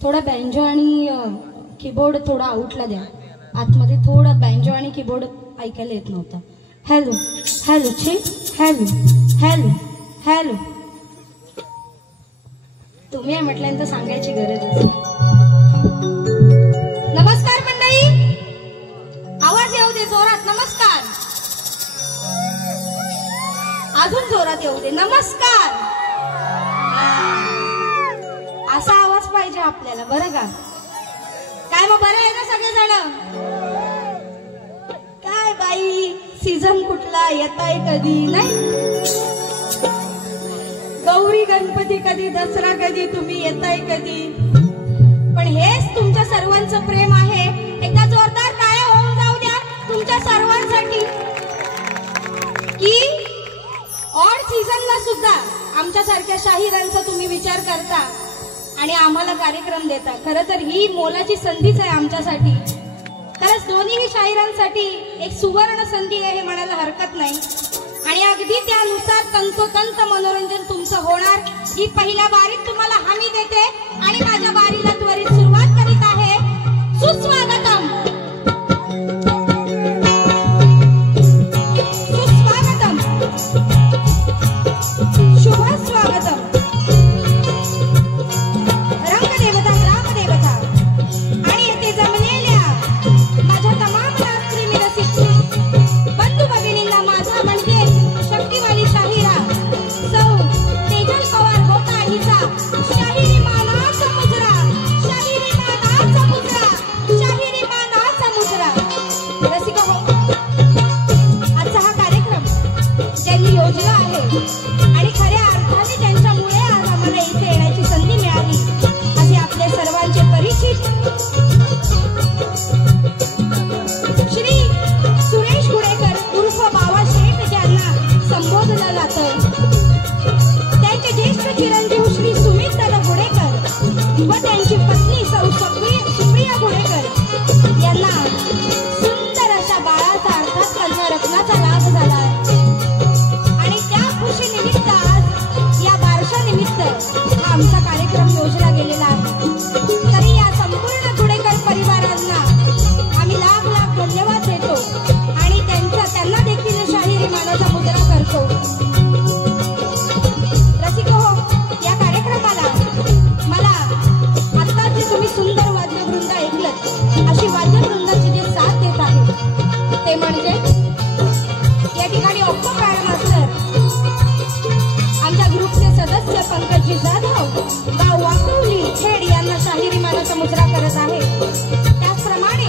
थोडा बँजो आणि कीबोर्ड थोडा आउटला द्या. आतमध्ये थोडा बँजो आणि कीबोर्ड ऐकायला येत नव्हता. हॅलो हॅलो ची हॅलो हॅलो हॅलो. तुम्ही म्हटल्यानंतर सांगायची गरज आहे. नमस्कार मंडळी, आवाज येऊ दे जोरात नमस्कार. अजून जोरात येऊ दे. नमस्कार. असा आवाज पाहिजे आपल्याला, बरं का? काय मग बरं आहे ना सगळेजण? काय बाई, सीझन कुठला, येताय कधी? नाही गौरी गणपती कधी, दसरा कधी, तुम्ही येताय कधी? पण हेच तुमच्या सर्वांचं प्रेम आहे. एकदा जोरदार टाळ्या होऊन जाऊ द्या तुमच्या सर्वांसाठी की ऑड सीझनला सुद्धा आमच्यासारख्या शाहिरांचा तुम्ही विचार करता आणि आम्हाला कार्यक्रम देता. खरं तर ही मोलाची संधीच आहे आमच्यासाठी. खरंच दोन्ही शाहिरांसाठी एक सुवर्ण संधी आहे हे म्हणायला हरकत नाही. आणि अगदी त्यानुसार तंतोतंत मनोरंजन तुमचं होणार ही पहिल्या बारीत तुम्हाला हमी देते. आणि माझ्या बारीला त्वरित सुरुवात करीत आहे. सुस्वागतम सुस्वागतम शुभ स्वागतम. रंगदेवता ग्रामदेवता आणि येथे जमलेल्या माझ्या तमाम राष्ट्रीय रसिक बंधू भगिनींना माझा म्हणजे शक्तिवाली शाहिरा सौ तेजल पवार होता हिचा शाहिरी मानाचा मुजरा, शाहिरी मानाचा मुजरा, शाहिरी मानाचा मुजरा. रसिका हो, आजचा हा कार्यक्रम ज्यांनी योजला आहे आणि खऱ्या अर्थाने त्यांच्यामुळे आज आम्हाला इथे येण्याची संधी मिळाली असे आपले सर्वांचे परिचित श्री सुरेश गुडेकर उर्फ बाबा शेठ ज्यांना संबोधलं जातं, त्यांचे ज्येष्ठ चिरंजीव श्री सुमित दादा गुडेकर व त्यांची पत्नी सौ सुप्रिया गुडेकर यांना सुंदर अशा बाळाचा अर्थात कन्यारत्नाचा लाभ झाला. आणि त्या खुशी निमित्त आज या बारशा निमित्त हा आमचा कार्यक्रम योजला गेलेला आहे. तरी या संपूर्ण गुडेकर परिवारांना आम्ही लाख लाख धन्यवाद देतो आणि त्यांना देखील शाहिरी मानाचा मुजरा करतो. रसिको हो, या कार्यक्रमाला मला आता जे तुम्ही सुंदर वाद्यवृंद ऐकलत अशी वाद्यवृंदाची जे साथ देत आहे ते म्हणजे या ठिकाणी ऑक्टो प्राण मास्टर आमच्या ग्रुपचे सदस्य पंकजी जाधव गाव वाकवली खेड यांना शाहिरी मानाचा मुजरा करत आहे. त्याचप्रमाणे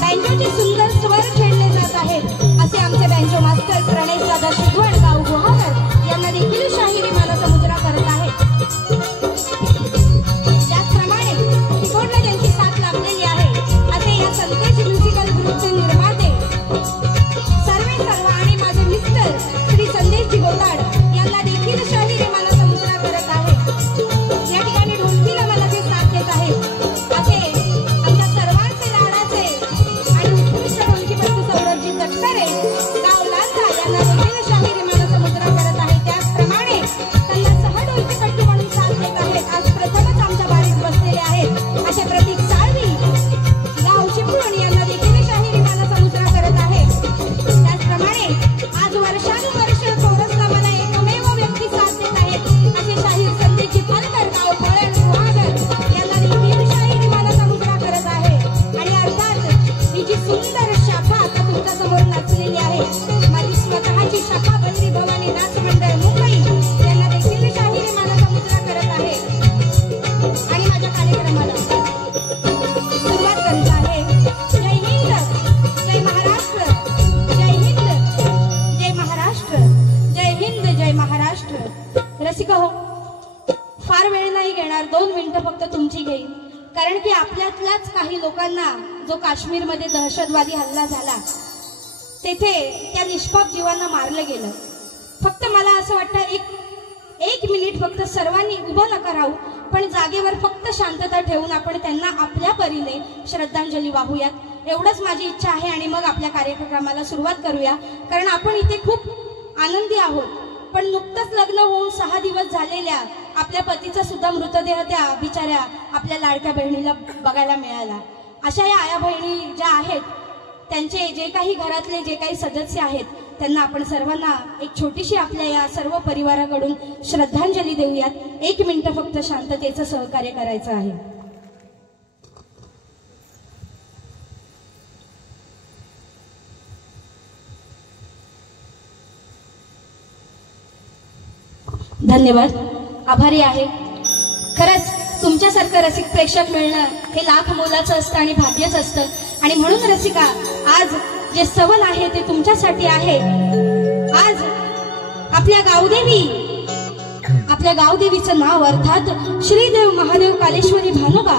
बँजोचे सुंदर स्वर खेळले जात आहेत असे आमचे बँजो मास्टर प्रणेश दादा शिगवण गाव गुहागर यांना देखील शाहिरी मानाचा मुजरा करत आहेत. त्याचप्रमाणे कीबोर्डला ज्यांची साथ लाभलेली आहे असे या संदेश म्युझिकल ग्रुपचे निर्माते सर्व आणि माझे मिस्टर श्री संदेश गोताड यांना देखील शाहिरी मानाचा मुजरा करत आहे. या ठिकाणी ढोलकीला मला ते साथ देत आहेत असे आमच्या सर्वांचे लाडाचे आणि उत्कृष्ट ढोलकीपटू सौरभजी तटकरे गाव लांजा यांना देखील शाहिरी मानाचा मुजरा करत आहे. त्याचप्रमाणे त्यांना सहढोलकीपटू म्हणून साथ देत आहेत आज प्रथमच आमच्या बारीत बसलेले आहेत असे प्रतीक साळवी गाव चिपळूण यांना देखील शाहिरी मानाचा मुजरा करत आहे. त्याचप्रमाणे आज वर्षानुवर्ष कोरसला मला एकमेव व्यक्ती साथ देत आहेत असे शाहीर संदेशजी फलकर गाव पळण गुहागर यांना देखील शाहिरी मानाचा मुजरा करत आहे. आणि अर्थात ही जी सुंदर शाखा आता तुमच्या समोर नाचलेली आहे माझी स्वतःची शाखा बंदी भवानी नाच मंडळ मुंबई यांना देखील शाहिरी मानाचा मुजरा करत आहे. आणि माझ्या कार्यक्रमाला सुरुवात करत आहे. जय हिंद, जय महाराष्ट्र, जय हिंद, जय महाराष्ट्र, जय हिंद, जय महाराष्ट्र. रसिका हो, फार वेळ नाही घेणार, 2 मिनिटं फक्त तुमची घेईन. कारण की आपल्यातल्याच काही लोकांना जो काश्मीरमध्ये दहशतवादी हल्ला झाला तेथे त्या निष्पाप जीवांना मारलं गेलं. फक्त मला असं वाटतं एक मिनिट फक्त सर्वांनी उभं नका राहू पण जागेवर फक्त शांतता ठेवून आपण त्यांना आपल्या परीने श्रद्धांजली वाहूयात. एवढंच माझी इच्छा आहे आणि मग आपल्या कार्यक्रमाला सुरुवात करूया. कारण आपण इथे खूप आनंदी आहोत. पण नुकतंच लग्न होऊन 6 दिवस झालेल्या आपल्या पतीचा सुद्धा मृतदेह त्या बिचाऱ्या आपल्या लाडक्या बहिणीला बघायला मिळाला. अशा या आया बहिणी ज्या आहेत त्यांचे जे काही घरातले जे काही सदस्य आहेत त्यांना आपण सर्वांना एक छोटीशी आपल्या या सर्व परिवाराकडून श्रद्धांजली देऊयात. 1 मिनिट फक्त शांततेचं सहकार्य करायचं आहे. धन्यवाद, आभारी आहे. खरंच तुमच्यासारखं रसिक प्रेक्षक मिळणं हे लाख मोलाचं असतं आणि भाग्यच असतं. आणि म्हणून रसिका, आज जे सवन आहे ते तुमच्यासाठी आहे. आज आपल्या गावदेवीचं नाव अर्थात श्रीदेव महादेव कालेश्वरी भानोबा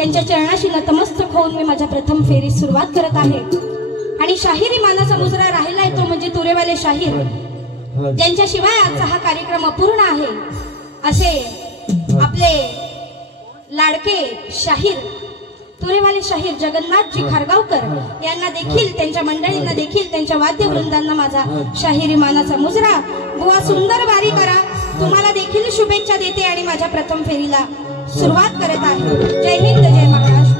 यांच्या चरणाशी नतमस्तक होऊन मी माझ्या प्रथम फेरीस सुरुवात करत आहे. आणि शाहिरी मानाचा मुजरा राहिलाय तो म्हणजे तुरेवाले शाहीर, ज्यांच्याशिवाय आजचा हा कार्यक्रम अपूर्ण आहे. असे आपले लाडके शाहीर तुरेवाले शाहीर जगन्नाथजी खारगावकर यांना देखील, त्यांच्या मंडळींना देखील, त्यांच्या वाद्यवृंदांना माझा शाहिरी मानाचा मुजरा. बुवा सुंदर वारी करा, तुम्हाला देखील शुभेच्छा देते आणि माझ्या प्रथम फेरीला सुरुवात करत आहे. जय हिंद, जय महाराष्ट्र.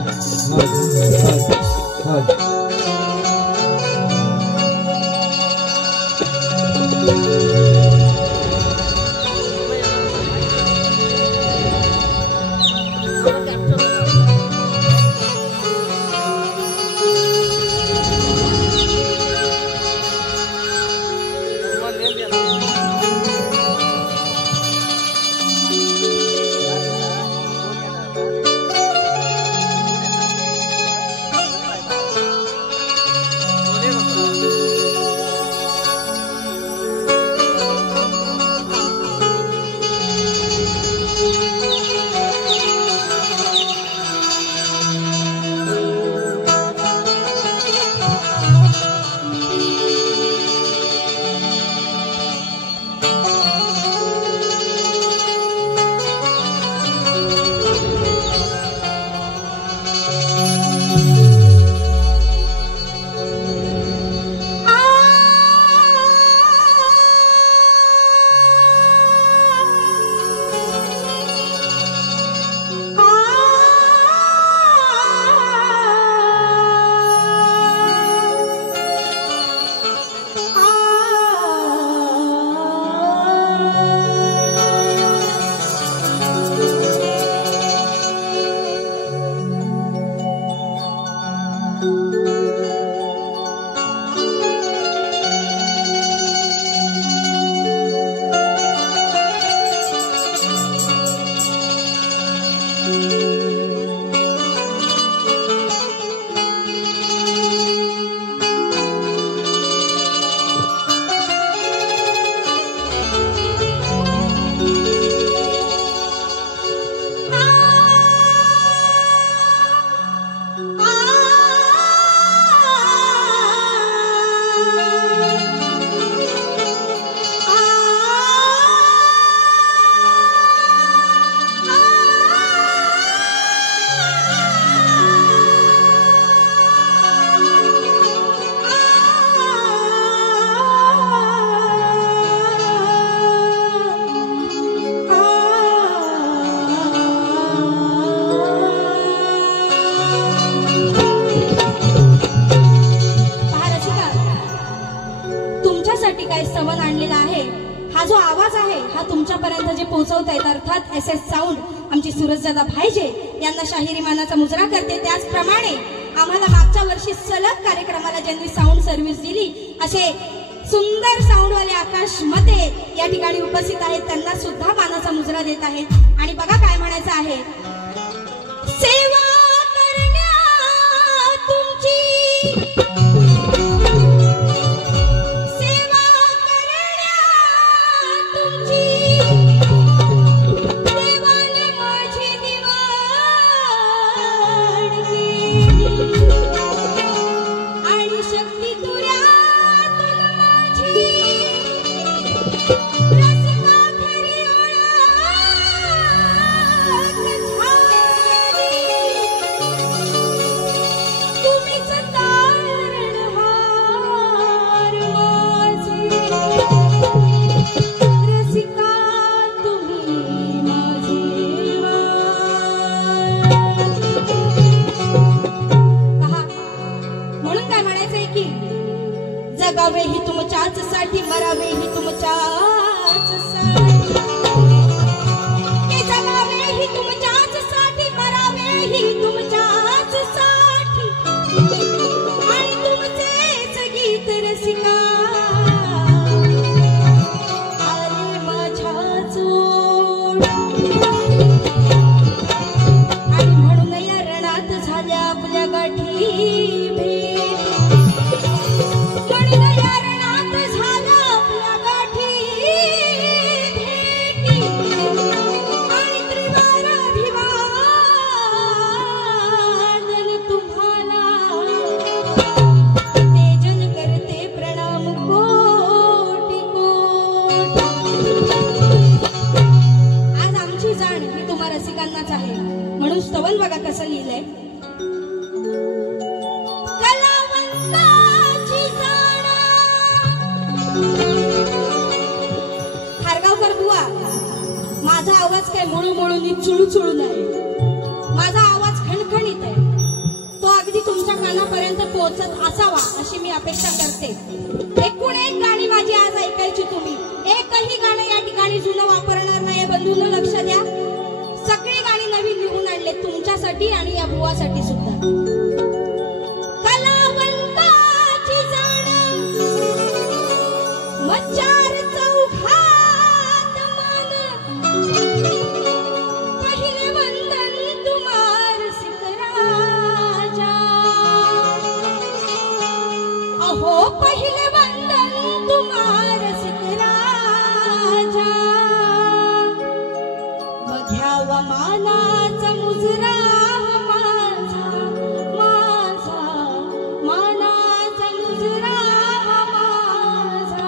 अर्थात SS साऊंड आमची सूरजदादा भाईजे यांना शाहिरी मानाचा मुजरा करते. त्याचप्रमाणे आम्हाला मागच्या वर्षी सलग कार्यक्रमाला ज्यांनी साऊंड सर्व्हिस दिली असे सुंदर साऊंडवाले आकाश मते या ठिकाणी उपस्थित आहेत, त्यांना सुद्धा मानाचा मुजरा देत आहेत. आणि बघा काय म्हणायचं आहे, सेवा करण्या तुमची जगावे ही तुमच्याच साठी, मरावे ही तुमच्याच साठी. जगावे ही तुमच्याच साठी, मरावे ही तुमच्याच साठी. आणि तुमचेच गीत रसिका आले माझ्याच आवाज काय मुळूमुळूनी चुळूचुळू नाही, माझा आवाज खणखणीत आहे, तो अगदी तुमच्या कानापर्यंत पोहोचत असावा अशी मी अपेक्षा करते. एकूण एक गाणी माझी आज ऐकायची तुम्ही. एकही गाणं या ठिकाणी जुनं वापरणार नाही बंधूंनो, लक्ष द्या. सगळी गाणी नवीन लिहून आणले तुमच्यासाठी आणि या बुवासाठी सुद्धा. कलावंताची जाण मच्चार चौघात मन, पहिले वंदन तुम्हार सिकराजा. अहो पहिले वंदन तुम्हार सिकराजा. मध्यावा मानाचा मुजरा माझा, माझा मानाचा मुजरा माझा.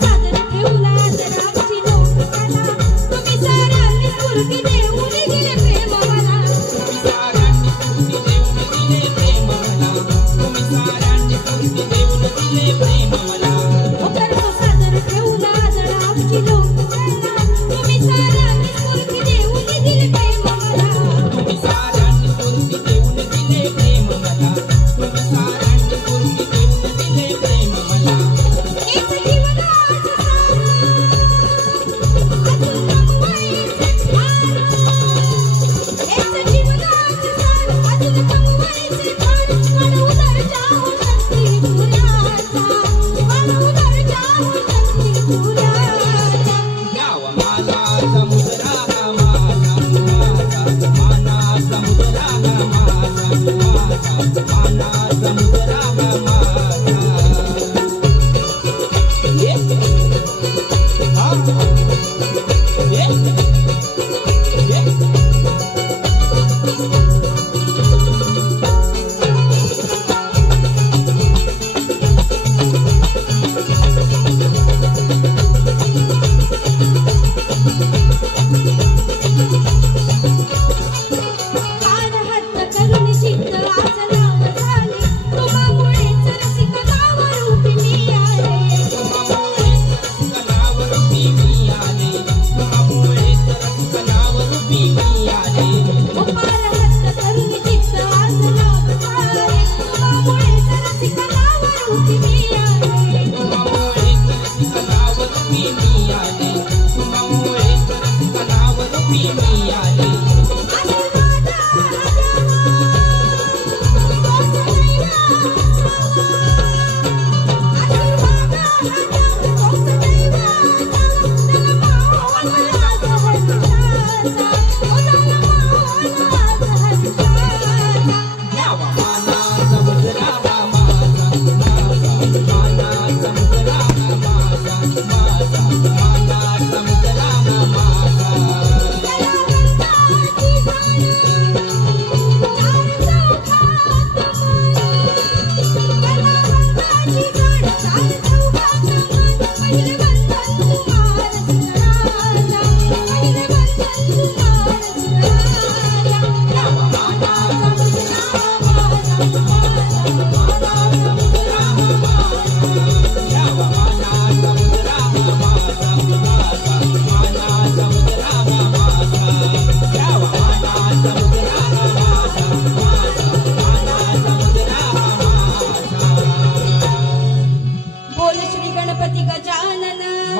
सादर ठेवला जरा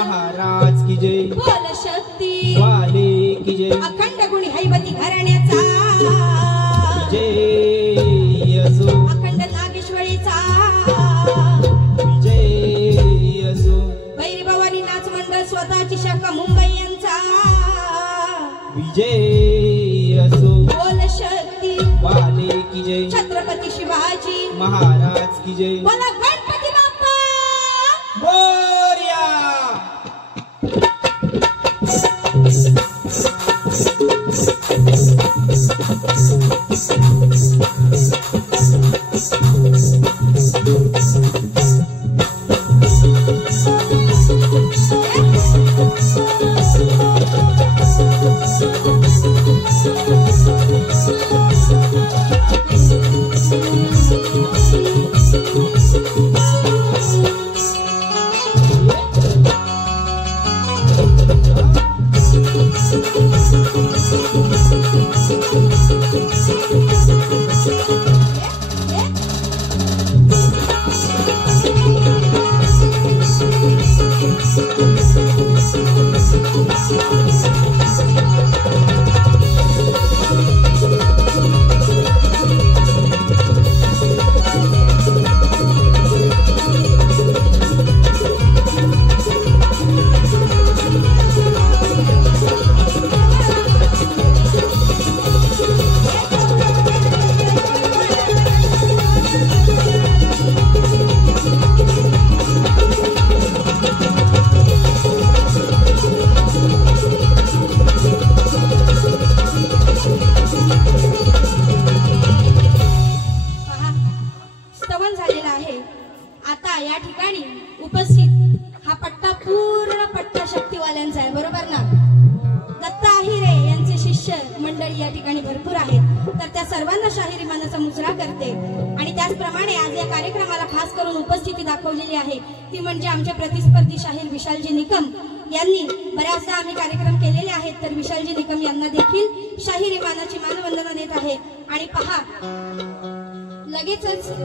महाराज की जय, बोल शक्ती वाले की जय, अखंड गुणी हैबती घराण्याचा जय असो, अखंड नागेश्वरीचा जय असो, भैरी भवानी नाच मंडळ स्वतःची शाखा मुंबई यांचा विजय असो, बोल शक्ती वाले की जय, छत्रपती शिवाजी महाराज की जय, बोला गणपती बाप्पा मोरया।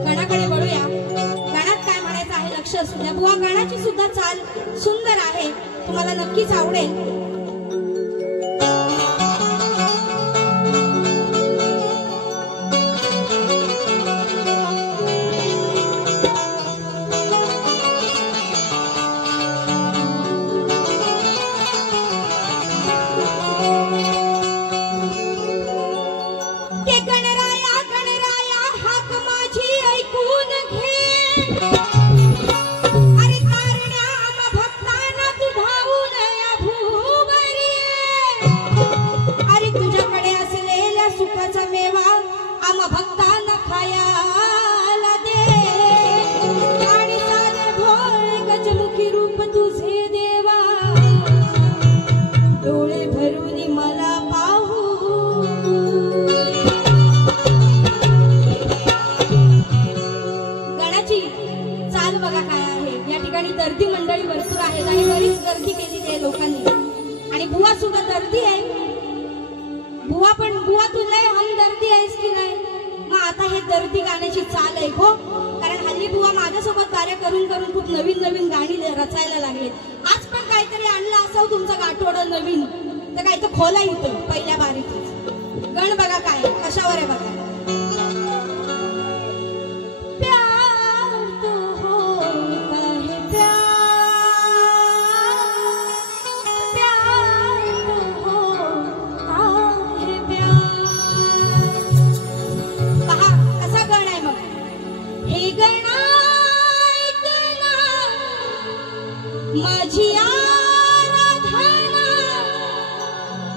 गणाकडे वळूया. गाण्यात काय म्हणायचं आहे लक्ष असू द्या. बुवा गाण्याची सुद्धा चाल सुंदर आहे, तुम्हाला नक्कीच आवडेल.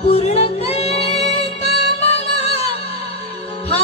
पूर्ण कर कामना हा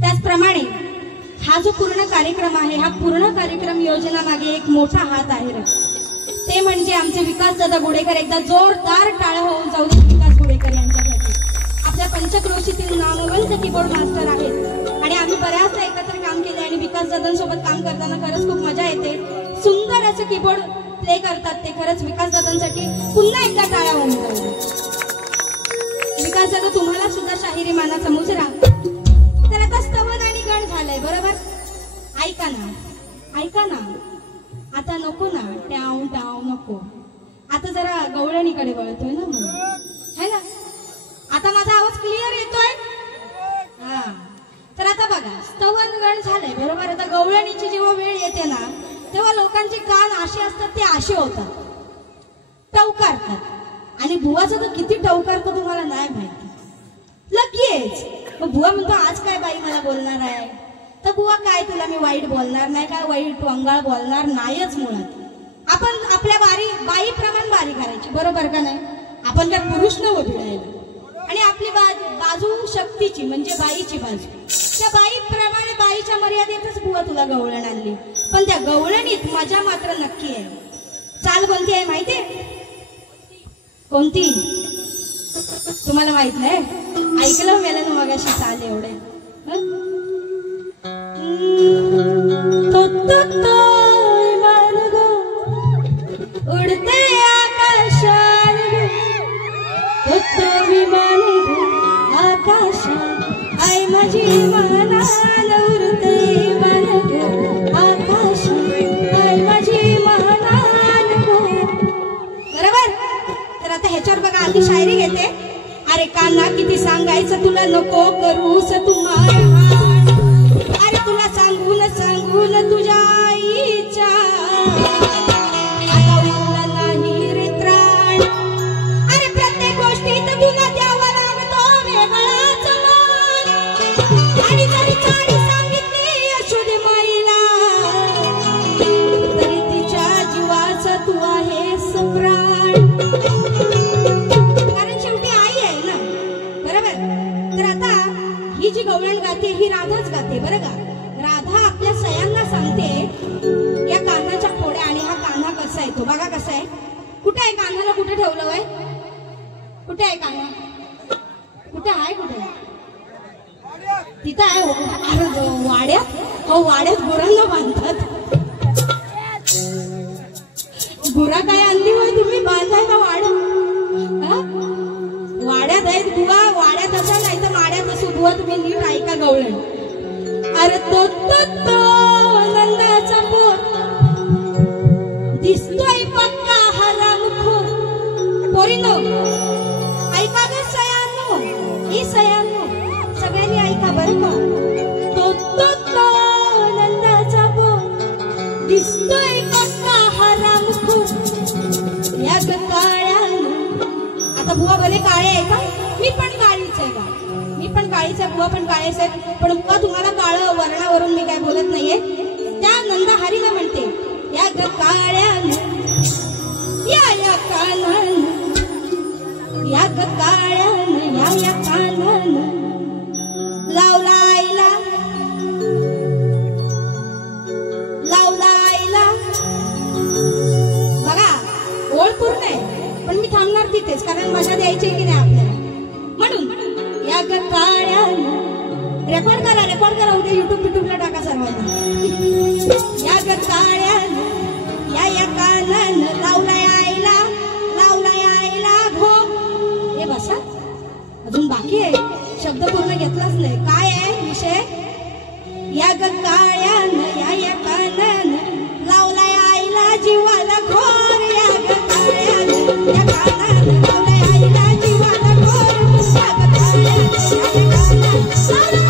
त्याचप्रमाणे हा जो पूर्ण कार्यक्रम आहे, हा पूर्ण कार्यक्रम योजना मागे एक मोठा हात आहे रे, ते म्हणजे आमचे विकासदादा गुडेकर. एकदा जोरदार टाळ्या होऊन जाऊ दे विकास गुडेकर यांच्यासाठी. आपल्या पंचक्रोशीतील नामवंत कीबोर्ड मास्टर आहेत आणि आम्ही बऱ्याचदा एकत्र काम केले आणि विकासदादांसोबत काम करताना खरंच खूप मजा येते. सुंदर असं कीबोर्ड प्ले करतात ते. खरंच विकासदादांसाठी पुन्हा एकदा टाळ्या होऊन जाऊ दे. विकासदादा तुम्हाला सुद्धा शाहिरी मानाचा मुजरा. तर आता स्तवन आणि गण झालंय बरोबर. ऐका ना ऐका ना, आता नको ना ट्याव टाव नको. आता जरा गवळणीकडे वळतोय ना म्हणून, है ना. आता माझा आवाज क्लिअर येतोय. हा, तर आता बघा स्तवन गण झालंय बरोबर. आता गवळणीची जेव्हा वेळ येते ना, तेव्हा लोकांचे कान असे असतात ते असे होतात, टवकारतात. आणि बुवाचं तर किती टवकारतो तुम्हाला नाही माहिती. लगेच मग बुवा म्हणतो आज काय बाई मला बोलणार आहे. तर बुवा काय तुला मी वाईट बोलणार नाही, काय वाईट वंगाळ बोलणार नाहीच. मुळात आपण आपल्या बाईप्रमाणे बारी करायची बरोबर का नाही. आपण काय पुरुष न उभीरायला. आणि आपली बाजू शक्तीची म्हणजे बाईची बाजू. त्या बाईप्रमाणे बाईच्या मर्यादेतच बुवा तुला गवळण आणली. पण त्या गवळणीत मजा मात्र नक्की आहे. चाल कोणती आहे माहितीये? कोणती तुम्हाला माहित नाही? ऐकलं मेलं ना मगाशी चाल एवढे. उडते आकाशात विमान आकाशात आई माझी मनाला उडते विमान आकाशात आई माझी मनाला. बरोबर. तर आता ह्याच्यावर बघा आधी शायरी घेते. अरे काना किती सांगायचं तुला नको करूस तुम्हाला. अरे तुला सांगून सांगून तुझ्या आईच्या आता उरला नाही रे त्राण. अरे प्रत्येक गोष्टीत तुला द्यावा लागतो वेगळाच मान. आणि जरी चाडी सांगितली अशुद्ध माईला, तरी तिच्या जीवाचा तू आहेस प्राण. ही जी गवळण गाते ही राधाच गाते बरं का. राधा आपल्या सयांना सांगते या कान्हाच्या फोड्या. आणि हा कान्हा कसा आहे तो बघा कसा आहे. कुठे आहे कान्हाला? कुठे ठेवलं वय? कुठे आहे कान्हा? कुठे आहे? कुठे तिथं आहे वाड्यात. हो वाड्यात गुरांना बांधतात. गुरा काय आणली होय तुम्ही बांधाय का वाड्यात? वाड्यात आहेत बुवा. वाड्यात असा नाही तर वाड्यात असू बुवा. तुम्ही नीट ऐका गवळण. अरे तो नंदाचा पोर दिसतोय पक्का हरामखोर. पोरीनो ऐका ग सयांनो, ही सयांनो सगळ्यांनी ऐका बरं का. तो नंदाचा पोर दिसतोय पक्का हरामखोर. या काळ्या आता बुवा भले काळे आहे का? मी पण काळीच आहे का. मी मी पण काळीच आहे, बुवा पण काळेच आहे, पण बुवा तुम्हाला काळं वर्णावरून मी काय बोलत नाहीये. त्या नंदा हरीला म्हणते, या ग काळ्यान या कानान, या ग काळ्यान या कानान लावला आईला, लावला आईला. बघा ओळ पूर्ण आहे पण मी थांबणार तिथेच, कारण मजा द्यायची की नाही आपल्याला. म्हणून या ग काळ्यान, रेकॉर्ड करा उद्या युट्यूबला टाका सर्वांना. या ग काळ्यान या कानान लावलाय आईला, लावलाय आईला घो. हे बसा, अजून बाकी आहे, शब्द पूर्ण घेतलाच नाही. काय आहे विषय? या ग काळ्यान या कानान लावलाय आईला जीवाला घोर. या ग काळ्यान या कानान लावलाय आईला जीवाला घोर. या ग काळ्यान या कानान लावलाय आईला जीवाला घोर.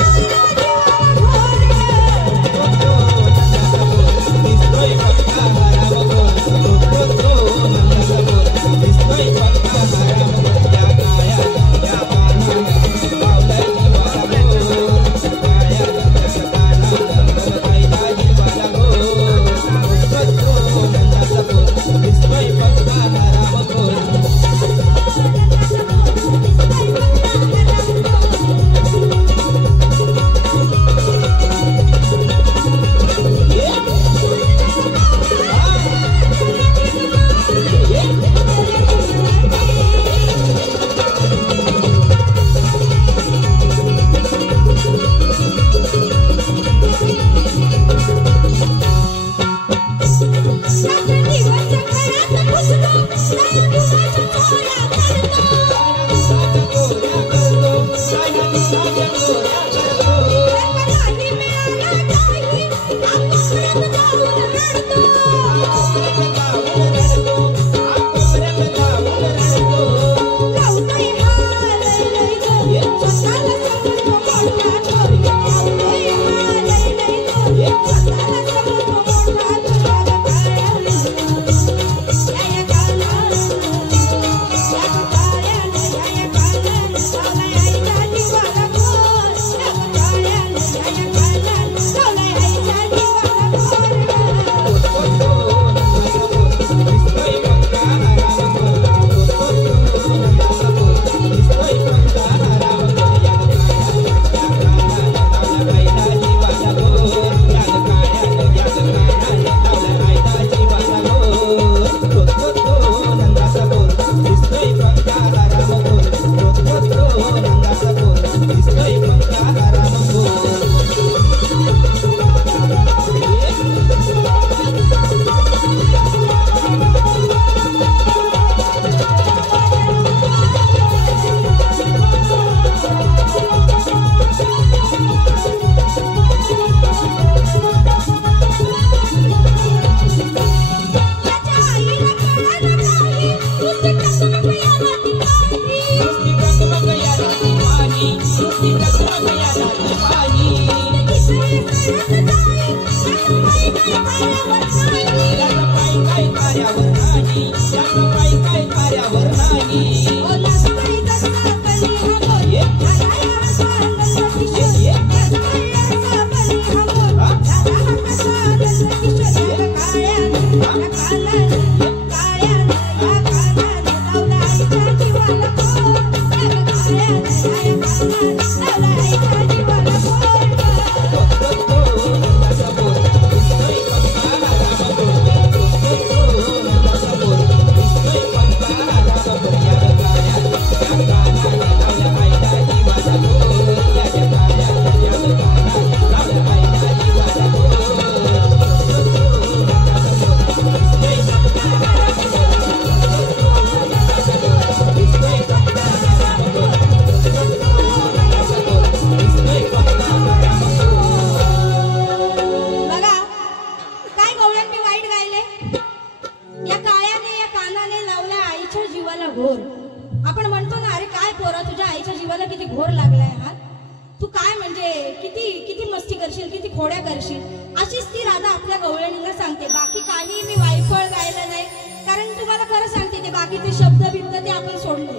खोड्या करशील अशीच ती राधा आपल्या गवळणीला सांगते. बाकी काही मी वायफळ गायलं नाही, कारण तुम्हाला खरं सांगते ते बाकीचे शब्द बिब्द ते आपण सोडले.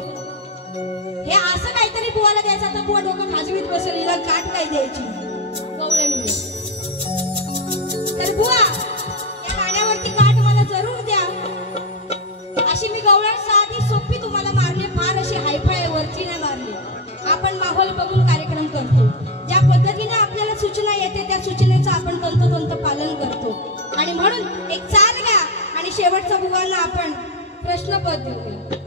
हे असं काहीतरी बुवाला द्यायचं तर बुवा डोकं खाजवीत बसेल, हिला काट काय द्यायची गवळणी. तर बुवा या गाण्यावरती काट मला जरूर द्या. अशी मी गवळण साधी सोपी तुम्हाला मारली, फार अशी हायफाय वरची नाही मारली. आपण माहोल बघून कार्यक्रम करतो. ज्या पद्धतीने आपल्याला सूचना येते त्या सूचनेचं आपण तंतोतंत पालन करतो. आणि म्हणून एक चाल घ्या आणि शेवटच्या बुवांना आपण प्रश्नपद देऊया.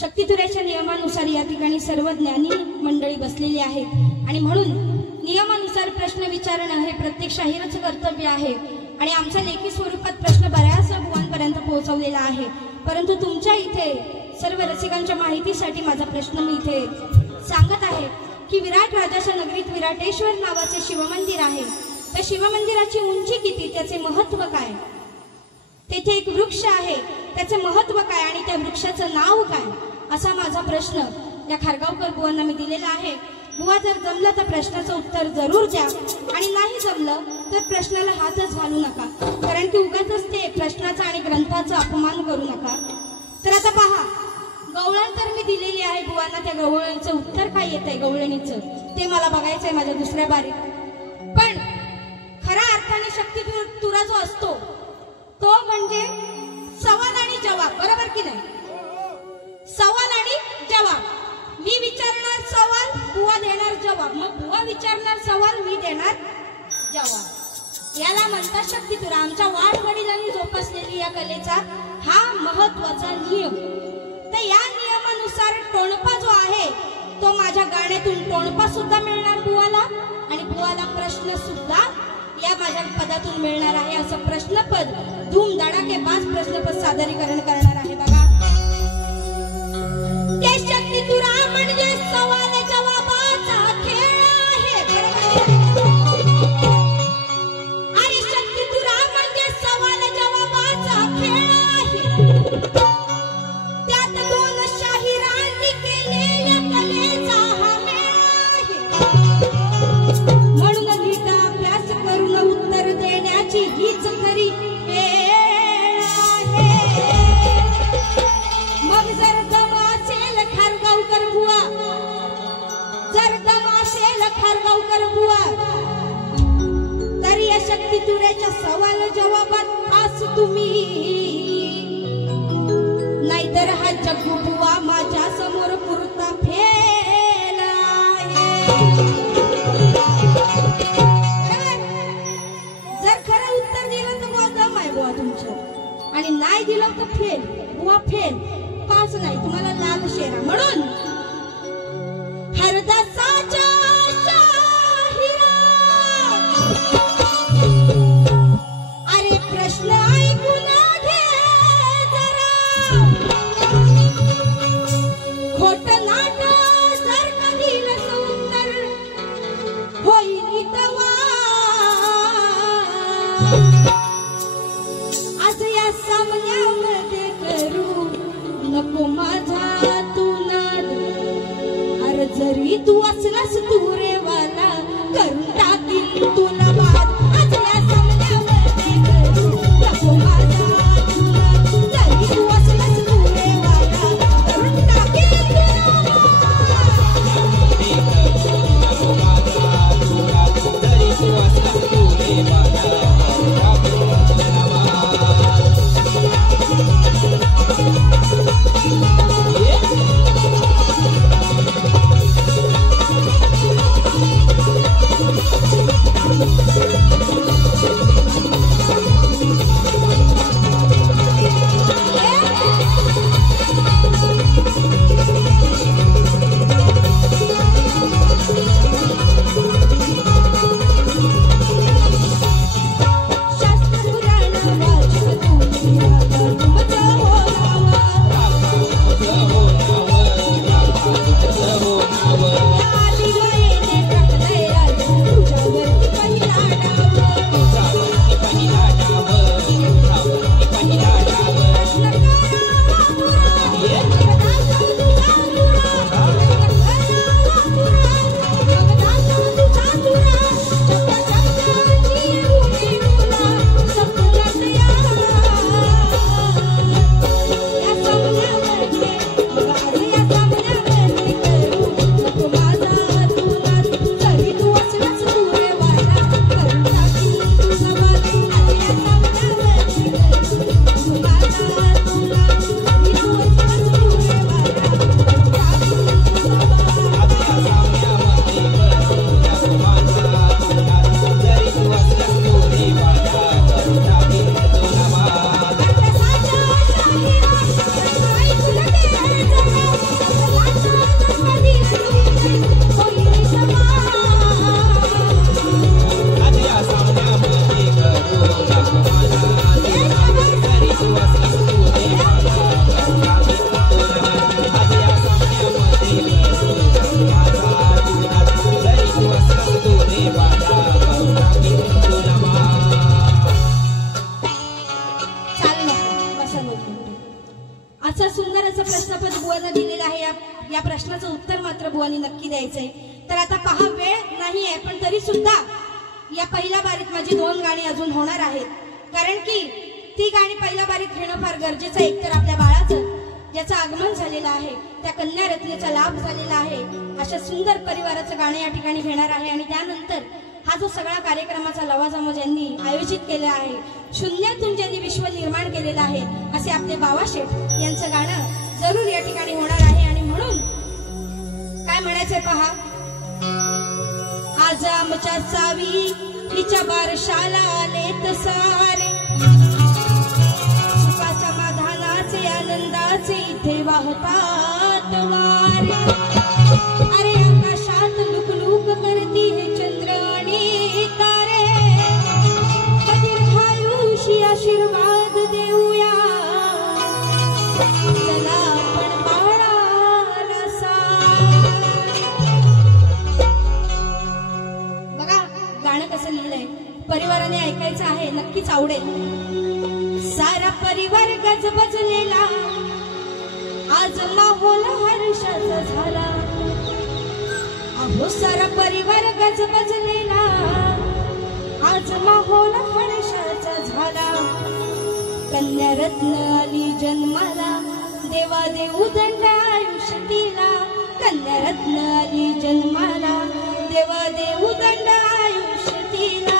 शक्तितुऱ्याच्या नियमानुसार या ठिकाणी सर्व ज्ञानी मंडळी बसलेली आहेत आणि म्हणून नियमानुसार प्रश्न विचारणं हे प्रत्येक शाहीरचं कर्तव्य आहे. आणि आमच्या लेखी स्वरूपात प्रश्न बऱ्याच बुवांपर्यंत पोहोचवलेला आहे. परंतु तुमच्या इथे सर्व रसिकांच्या माहितीसाठी माझा प्रश्न मी इथे सांगत आहे की विराट राजाच्या नगरीत विराटेश्वर नावाचे शिवमंदिर आहे. त्या शिवमंदिराची उंची किती, त्याचे महत्व काय, तेथे एक वृक्ष आहे त्याचे महत्व काय आणि त्या वृक्षाचं नाव काय, असा माझा प्रश्न या खारगावकर बुवांना मी दिलेला आहे. बुवा जर जमलं तर प्रश्नाचं उत्तर जरूर द्या आणि नाही जमलं तर प्रश्नाला हातच घालू नका, कारण की उगाचच ते प्रश्नाचा आणि ग्रंथाचा अपमान करू नका. तर आता पहा, गवळण तर मी दिलेली आहे बुवांना, त्या गवळणीचं उत्तर काय येत आहे गवळणीचं ते मला बघायचंय माझ्या दुसऱ्या बारीत. पण खऱ्या अर्थाने शक्तितुरा जो असतो तो म्हणजे सवाल आणि जवाब, बरोबर की नाही? सवाल आणि जवाब. मी विचारणार सवाल, बुवा देणार जवाब, मग बुवा विचारणार सवाल, मी देणार जवाब. याला म्हणतात शक्तितुरा. आमच्या वाडवडिलांनी जोपासलेली या कलेचा हा महत्वाचा नियम. तर या नियमानुसार टोणपा जो आहे तो माझ्या गाण्यातून टोणपा सुद्धा मिळणार बुवाला आणि बुवाला प्रश्न सुद्धा या माझ्या पदातून मिळणार आहे. असं प्रश्नपद धूमधडाकेबाज प्रश्नपद सादरीकरण करणार आहे. बघा, ते शक्तितुरा म्हणजे सवाल जवाबाचा खेळ आहे. आणि शक्तितुरा म्हणजे सवाल जवाबाचा खेळ आहे. त्यात दोन शाहिरांनी केलेल्या कलेचा हा मेळ आहे. म्हणून नीट अभ्यास करून उत्तर देण्याची हीच खरी वेळ आहे. मग जर दम असेल खारगावकर बुवा, जर दम असेल खारगावकर बुवा, तर या शक्तितुऱ्याच्या सवाल जवाबात आज तुम्ही, नाहीतर हा जग्गू बुवा माझ्या समोर पुरता फेल आहे. तर फेल, बुवा फेल. 5 नाही, तुम्हाला लाल शेरा. म्हणून हरदासाच्या शाहिरा. अरे प्रश्न ऐकून घे जरा, खोट नाट जर का दिलंस उत्तर होईल तवा. आज या सामन्यामध्ये करू नको माझा तू नाद. अरे जरी तू असलास तू रे वाला करून टाकील तुला बाद. आज या सामन्यामध्ये करू नको माझा तू नाद. जरी तू असलास तू रे वाला करून टाकील तुला या प्रश्नाचं उत्तर मात्र बुवानी नक्की द्यायचंय. तर आता पहा वेळ नाहीये, पण तरी सुद्धा या पहिल्या बारीत माझी 2 गाणी अजून होणार आहेत. कारण की ती गाणी पहिल्या बारीत घेणं फार गरजेचं. एकतर आपल्या बाळाचं ज्याचं आगमन झालेलं आहे, त्या कन्या रत्नेचा लाभ झालेला आहे, अशा सुंदर परिवाराचं गाणं या ठिकाणी घेणार आहे. आणि त्यानंतर हा जो सगळा कार्यक्रमाचा लवाजमा ज्यांनी आयोजित केला आहे, शून्यातून ज्यांनी विश्व निर्माण केलेलं आहे, असे आपले बाबाशेठ यांचं गाणं जरूर या ठिकाणी होणार आहे. आणि म्हणून काय म्हणायचंय पहा. आज आमच्या सावी हिच्या बारशाला आलेत सारे, सुखा समाधानाचे आनंदाचे इथे वाहतात वारे. अरे आकाशात लुकलुक करती हे चंद्र आणि तारे, दीर्घायुषी आशीर्वाद देऊया चला आपण बाळाला साथ. बघा गाणं कसं लिहिलंय, परिवाराने ऐकायचं आहे, नक्कीच आवडेल. सारा परिवार गजबजलेला, आज माहोल हर्षाचा झाला. अहो सारा परिवार गजबजलेला, आज माहोल हर्षाचा झाला. कन्या रत्न आली जन्माला, देवा देऊ दंड आयुष्य तिला. कन्या रत्न आली जन्माला, देवा देऊ दंड आयुष्य तिला.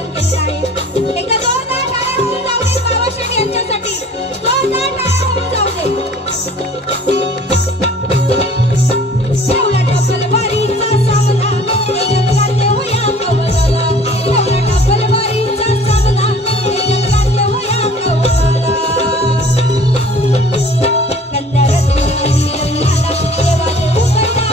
आयोजन केलेलं आहे. एकदा जोरदार टाळ्या होऊन जाऊ दे बाबा शेठ यांच्यासाठी. जोरदार टाळ्या होऊन जाऊ दे. एवढा टपलबारीचा सामना जगात देऊया कवलाला. एवढा टपलबारीचा सामना जगात देऊया कवलाला. गंधर्वनी जन्माला देवा देऊ करणाय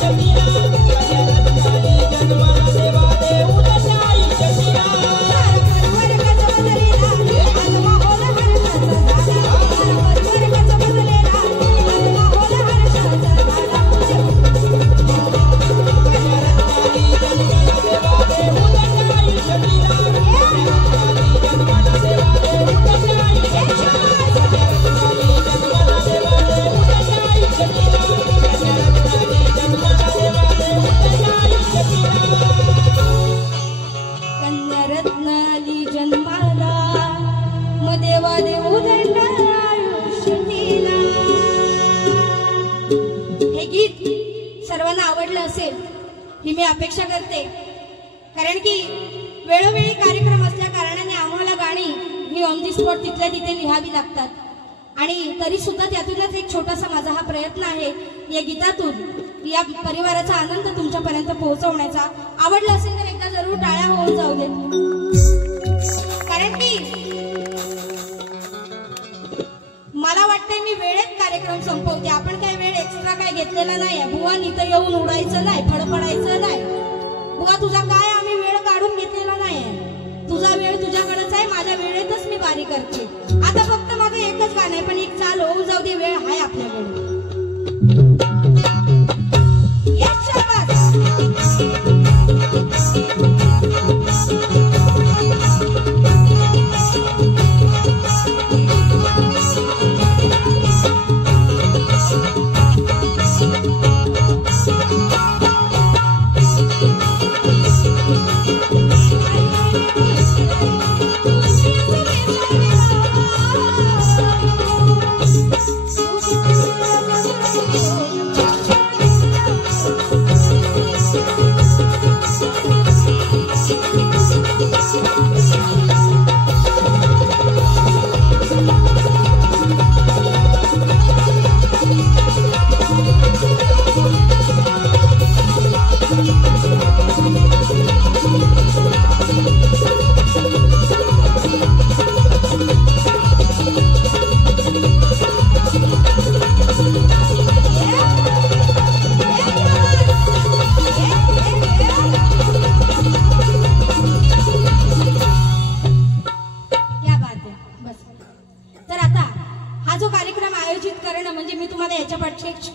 शक्तीला. गंधर्वनी जन्माला देवा देऊ करणाय शक्तीला. गंधर्वनी जन्माला देवा देऊ करणाय शक्तीला. गंधर्वनी जन्माला देवा देऊ करणाय शक्तीला. रत्नाली जन्माला मग देवा देऊ दंडाला आयुष्य दिला. हे गीत सर्वांना आवडलं असेल ही मी अपेक्षा करते, कारण की वेळोवेळी कार्यक्रम असल्या कारणाने आम्हाला गाणी ही ऑन दी स्पॉट तिथल्या तिथे लिहावी लागतात. आणि तरी सुद्धा त्यातूनच एक छोटासा माझा हा प्रयत्न आहे या गीतातून या परिवाराचा आनंद तुमच्यापर्यंत पोहोचवण्याचा. आवडलं असेल तर एकदा जरूर टाळ्या होऊन जाऊ दे, कारण की मला वाटतंय मी वेळेत कार्यक्रम संपवते. आपण काही वेळ एक्स्ट्रा काय घेतलेला नाही. बुवा इथं येऊन उडायचं नाही, फडफडायचं नाही. बुवा तुझा काय आम्ही वेळ काढून घेतलेला नाहीये. तुझा वेळ तुझ्याकडेच आहे, माझ्या वेळेतच मी बारी करते. आता फक्त माझं एकच गाणं आहे, पण एक चाल होऊन जाऊ दे, वेळ आहे आपल्याकडे.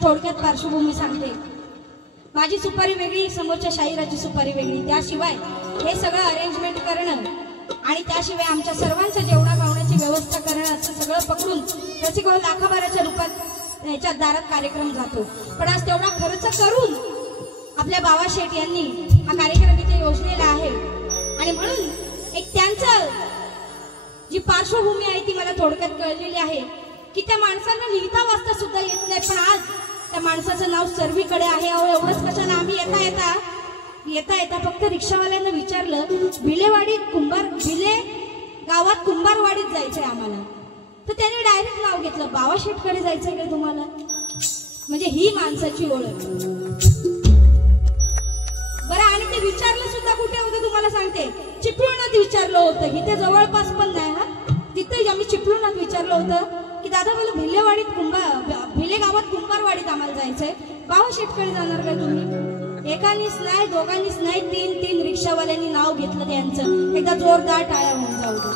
थोडक्यात पार्श्वभूमी सांगते. माझी सुपारी वेगळी, समोरच्या शाहिराची सुपारी वेगळी. त्याशिवाय हे सगळं अरेंजमेंट करणं आणि त्याशिवाय आमच्या सर्वांच्या जेवणा गावण्याची व्यवस्था करणं असं सगळं पकडून त्याची कोण लाखाभराच्या रूपात ह्याच्या दारात कार्यक्रम जातो. पण आज तेवढा खर्च करून आपल्या बाबा शेठ यांनी हा कार्यक्रम इथे योजलेला आहे. आणि म्हणून एक त्यांचं जी पार्श्वभूमी आहे ती मला थोडक्यात कळलेली आहे की त्या माणसांना लिहिता वाचता सुद्धा येत नाही, पण आज त्या माणसाचं नाव सर्वीकडे आहे. अहो एवढंच कशाला आम्ही येता येता फक्त रिक्षावाल्यांना विचारलं, भिले गावात कुंभारवाडीत जायचंय आम्हाला, तर त्याने डायरेक्ट नाव घेतलं, बाबा शेठकडे जायचंय का तुम्हाला. म्हणजे ही माणसाची ओळख. बरं, आणि ते विचारलं सुद्धा कुठे होतं तुम्हाला सांगते, चिपळूणात विचारलं होतं. इथे जवळपास पण नाही. हा तिथे आम्ही चिपळूणात विचारलं होतं की दादा मला भिले गावात कुंभारवाडीत आम्हाला जायचंय, बाबा शेठकडे जाणार का तुम्ही. एकानीच नाही, दोघांनीच नाही, तीन रिक्षावाल्यांनी नाव घेतलं त्यांचं. एकदा जोरदार टाळ्या होऊन जाऊ दे.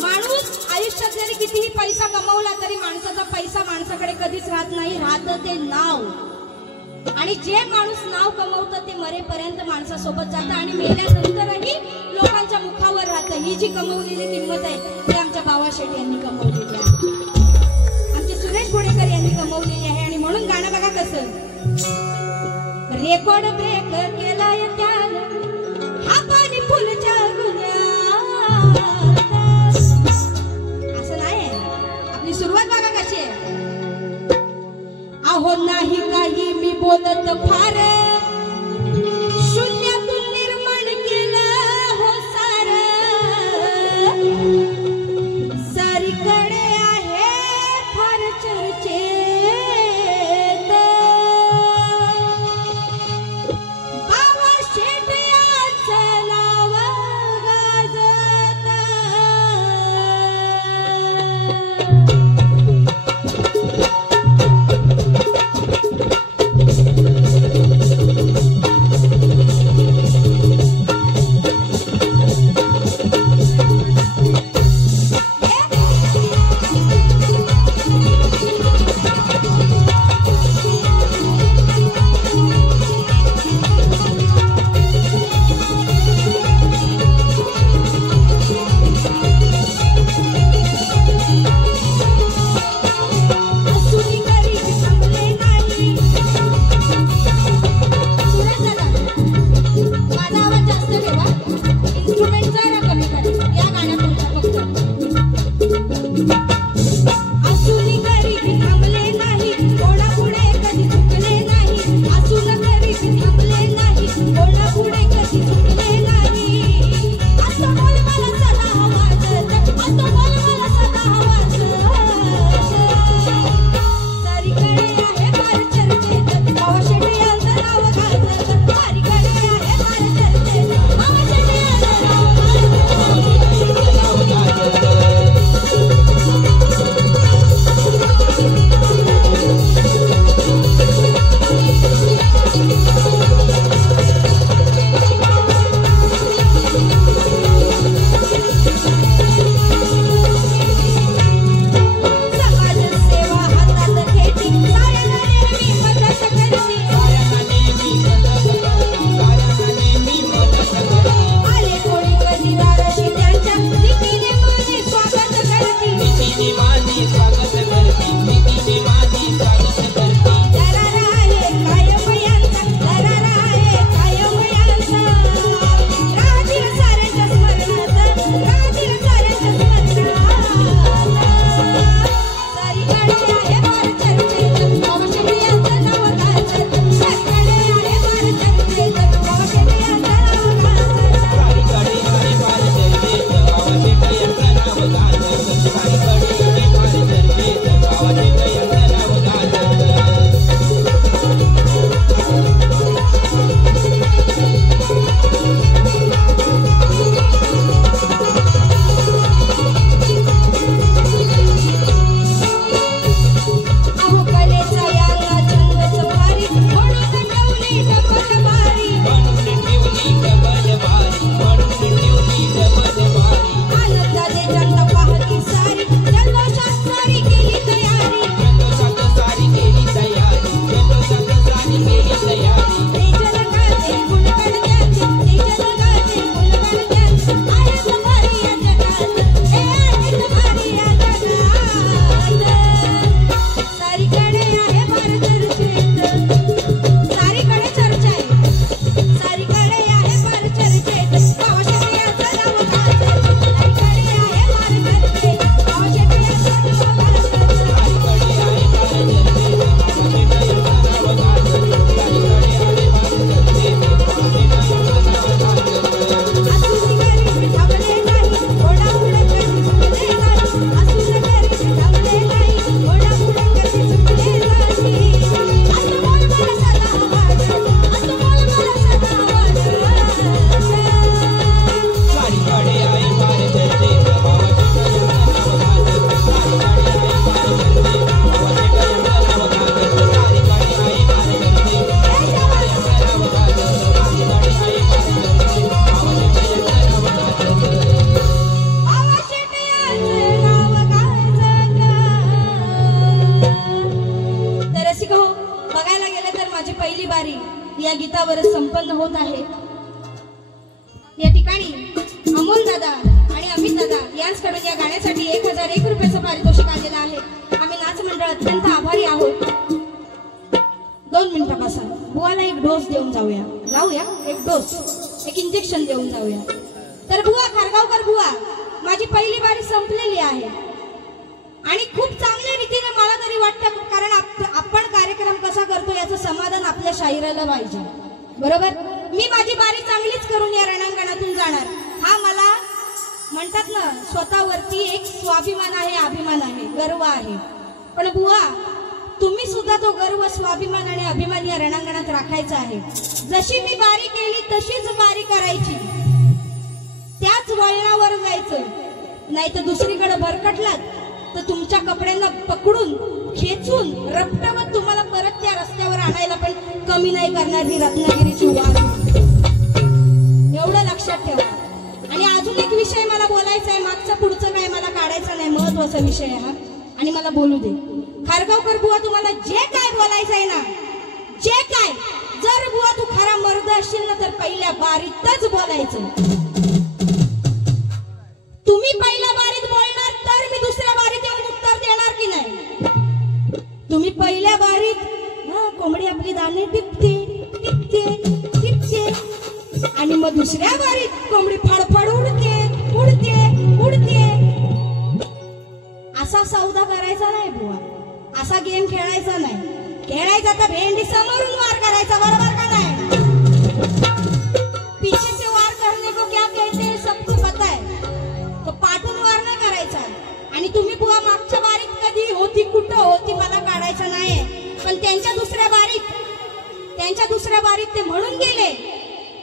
माणूस आयुष्यात जरी कितीही पैसा कमवला तरी माणसाचा पैसा माणसाकडे कधीच राहत नाही, राहतं ते नाव. आणि जे माणूस नाव कमवतं ते मरेपर्यंत माणसासोबत जातं आणि मेल्यानंतरही लोकांच्या मुखावर राहतं. ही जी कमवलेली किंमत आहे ती आमच्या बाबा शेठ यांनी कमवलेली आहे, आमचे सुरेश गोडेकर यांनी कमवलेली आहे. आणि म्हणून गाणं बघा कसं, रेकॉर्ड ब्रेक केलाय त्यानं हा पाणी फुलच्या गुन्ह्यात. असं नाही, आपली सुरुवात सुरुवात बघा कशी आहे. अहो नाही काही मी बोलत फार, शून्यातून निर्माण केलं हो सार, सारीकडे आहे फार चर्चेत, बाबा शेठ याचं नाव गाजत. या गीतावर संपन्न होत आहे। या ठिकाणी अमोल दादा आणि अमित दादा यांच्याकडून या गाण्यासाठी 1001 रुपयाचं पारितोषिक आलेलं आहे। आम्ही नाच मंडळ अत्यंत आभारी आहोत। 2 मिनिटं बसा, बुवाला एक डोस देऊन जाऊया एक डोस, एक इंजेक्शन देऊन जाऊया। तर बुवा खारगावकर बुवा, माझी पहिली बारी संपलेली आहे। आणि खूप चांगल्या रीतीने मला तरी वाटतं, कारण आपण कार्यक्रम कसा करतो याचं समाधान आपल्या शाहिराला पाहिजे, बरोबर. मी माझी बारी चांगलीच करून या रणांगणातून जाणार, हा मला म्हणतात ना स्वतःवरती एक स्वाभिमान आहे, अभिमान आहे, गर्व आहे. पण बुवा तुम्ही सुद्धा तो गर्व, स्वाभिमान आणि अभिमान या रणांगणात राखायचा आहे. जशी मी बारी केली तशीच बारी करायची, त्याच वळणावर जायचं. नाही तर दुसरीकडे भरकटलात तर तुमच्या कपड्यांना पकडून खेचून रपटवत तुम्हाला परत त्या रस्त्यावर आणायला पण कमी नाही करणार ही रत्नागिरीची वाट. एवढं लक्षात ठेवा. आणि अजून एक विषय मला बोलायचा आहे, मागचं पुढचं काय मला काढायचं नाही, महत्वाचा विषय आहे हा, आणि मला बोलू दे. खारगावकर बुवा तुम्हाला जे काय बोलायचं आहे ना, जे काय, जर बुवा तू खरा मर्द असशील ना तर पहिल्या बारीतच बोलायचं. तुम्ही पहिल्या बारीत बोलणार तर मी दुसऱ्या बारीत येऊन उत्तर देणार की नाही. तुम्ही पहिल्या बारीत कोंबडी आपली दाणे टिपते टिपते टिपते आणि मग दुसऱ्या बारीत कोंबडी फाडफाड उडते उडते उडते. असा सौदा करायचा नाही बुवा, असा गेम खेळायचा नाही. खेळायचा तर भेंडी समोरून वार करायचा, बरोबर का नाही. पीछे से वार करने को क्या कहते हैं सबको पता है, तो पाठून वार नाही करायचा. आणि तुम्ही बुवा मागच्या बारीत कधी होती, कुठं होती मला काढायचं नाही, पण त्यांच्या दुसऱ्या बारीत ते म्हणून गेले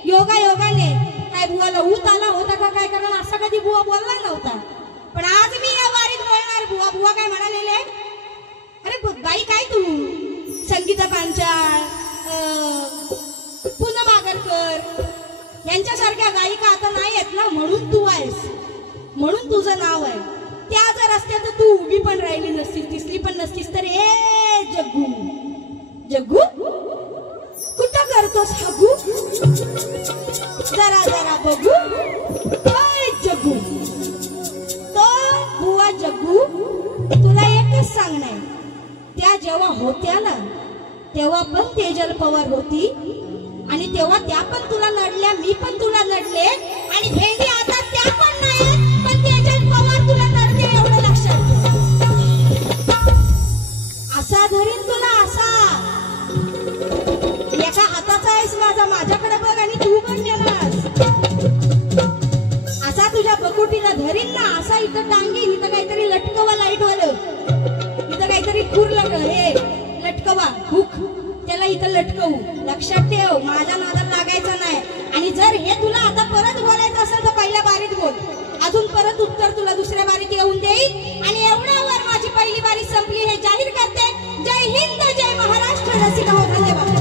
योगाने, काय बुवाला ऊत आला होता का काय, कारण असा कधी बुवा बोलला नव्हता. पण आज मी या बारीत बोलणार. बुवा काय म्हणालेले, अरे बाई काय तू संगीता पांचाळ, पूनम आगरकर यांच्यासारख्या गायिका आता नाही आहेत ना, म्हणून तू आहेस, म्हणून तुझं नाव आहे. त्या जर असत्या तर तू उभी पण राहिली नसतीस, दिसली पण नसतीस. तर ए जग्गू जग्गू कुठं करतोस हगू, जरा जरा बघू. जग्गू तो बुवा जग्गू तुला एकच सांगणार, त्या जेव्हा होत्या ना तेव्हा पण तेजल पवार होती, आणि तेव्हा त्या पण तुला लढल्या, मी पण तुला लढले, आणि भेंडी आता त्या पण नाही, पण तेजल पवार तुला लढते, एवढं लक्षात ठेव. असा धरीन तुला, असा एका हाताचा आहेस माझा, माझ्याकडे बघ आणि तू पण गेलास. असा तुझ्या बकोटीला धरीन ना, असा इथं टांगीन, इथं काहीतरी लटकवा लाईट वालं, इथं काहीतरी खुरलं हे लटकवा हुक, त्याला इथं लटकवू. लक्षात ठेव, माझ्या नादात लागायचं नाही. आणि जर हे तुला आता परत बोलायचं असेल तर पहिल्या बारीत बोल, अजून परत उत्तर तुला दुसऱ्या बारीत येऊन देईल. आणि एवढ्यावर माझी पहिली बारी संपली हे जाहीर करते. जय हिंद, जय महाराष्ट्र. रसिका हो, धन्यवाद.